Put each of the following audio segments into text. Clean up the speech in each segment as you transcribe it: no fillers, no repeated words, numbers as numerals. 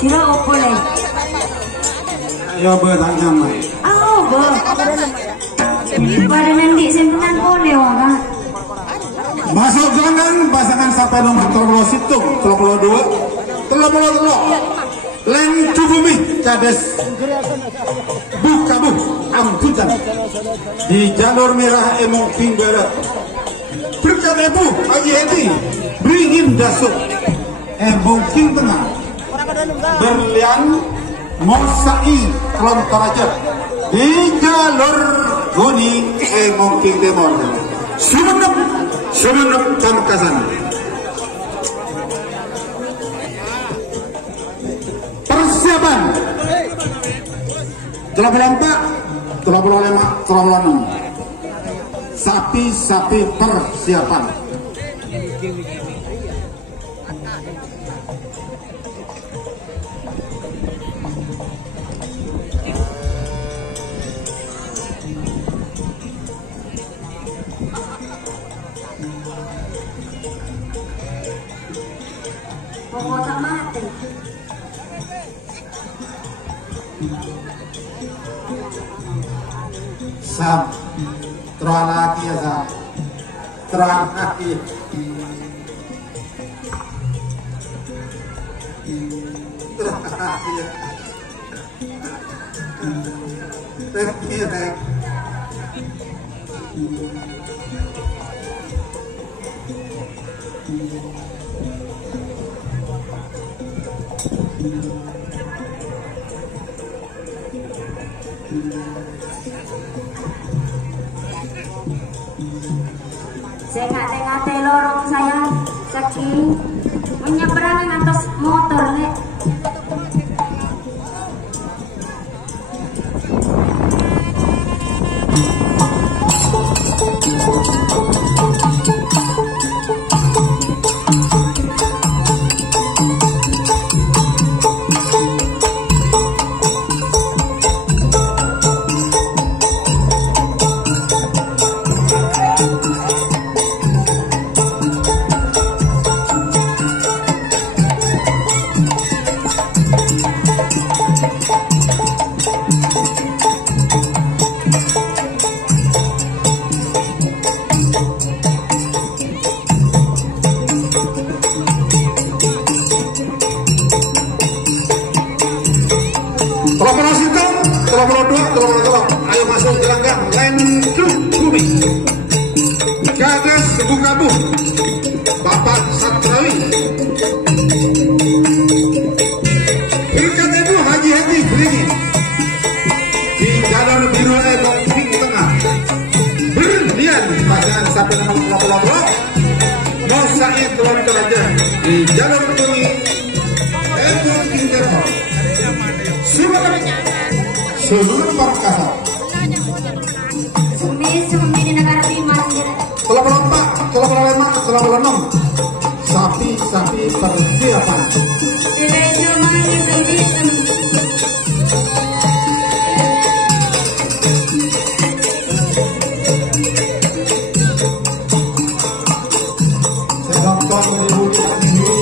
Sila opo le. Ayo bertanya mah. Oh, bo. Pada nanti simpenan kone wong. Masuk gelanggang pasangan sampai nomor 30 situng 32 Len Cubumi Kades Bukabu Ambutan di jalur merah Emong King Barat berkat Ebu Haji Edi Beringin Dasuk Emong King Tengah Berlian Mosai Kelontoraja di jalur kuning Emong King Timur Sumenep Pamekasan. Persiapan 34, 35, 36. Sapi-sapi persiapan. Pokoknya mati. Sab, terang lagi ya Sab, terang lagi. Terang lagi ya. Saya ngate-ngate lorong saya saking menyeberangan atas motor nek. Ayo masuk gelanggang Len Cubumi Kades Bukabu Bapak Satrawi berkat Ibu Haji Edi Beringin di jalur biru Emong King Tengah Berlian pasangan sampai nomor 80 Mosai Kelontoraja di jalur kuning Emong King Timur Sumenep Pamekasan. Sumi di negara Bima. 34, 35, 36. Sapi-sapi persiapan. Saya nonton menimbulkan diri.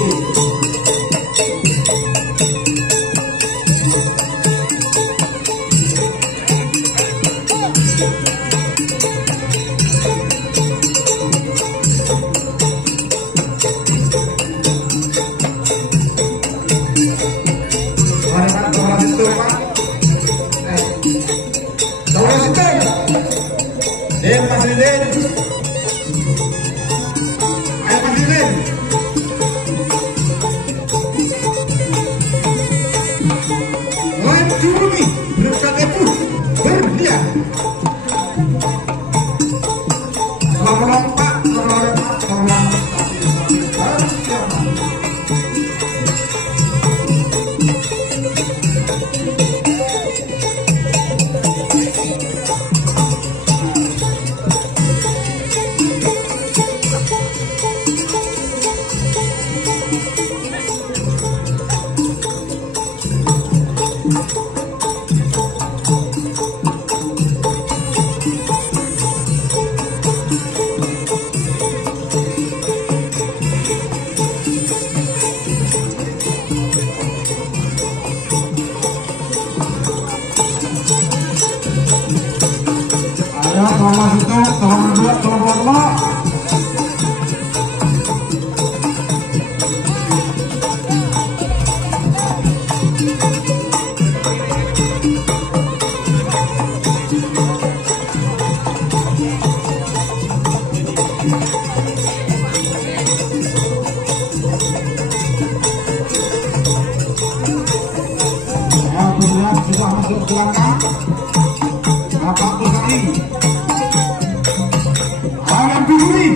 tolong dua, tolong warna. Sudah masuk belakang Bapak Pusari Ayam Bihuri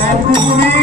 Ayam Bihuri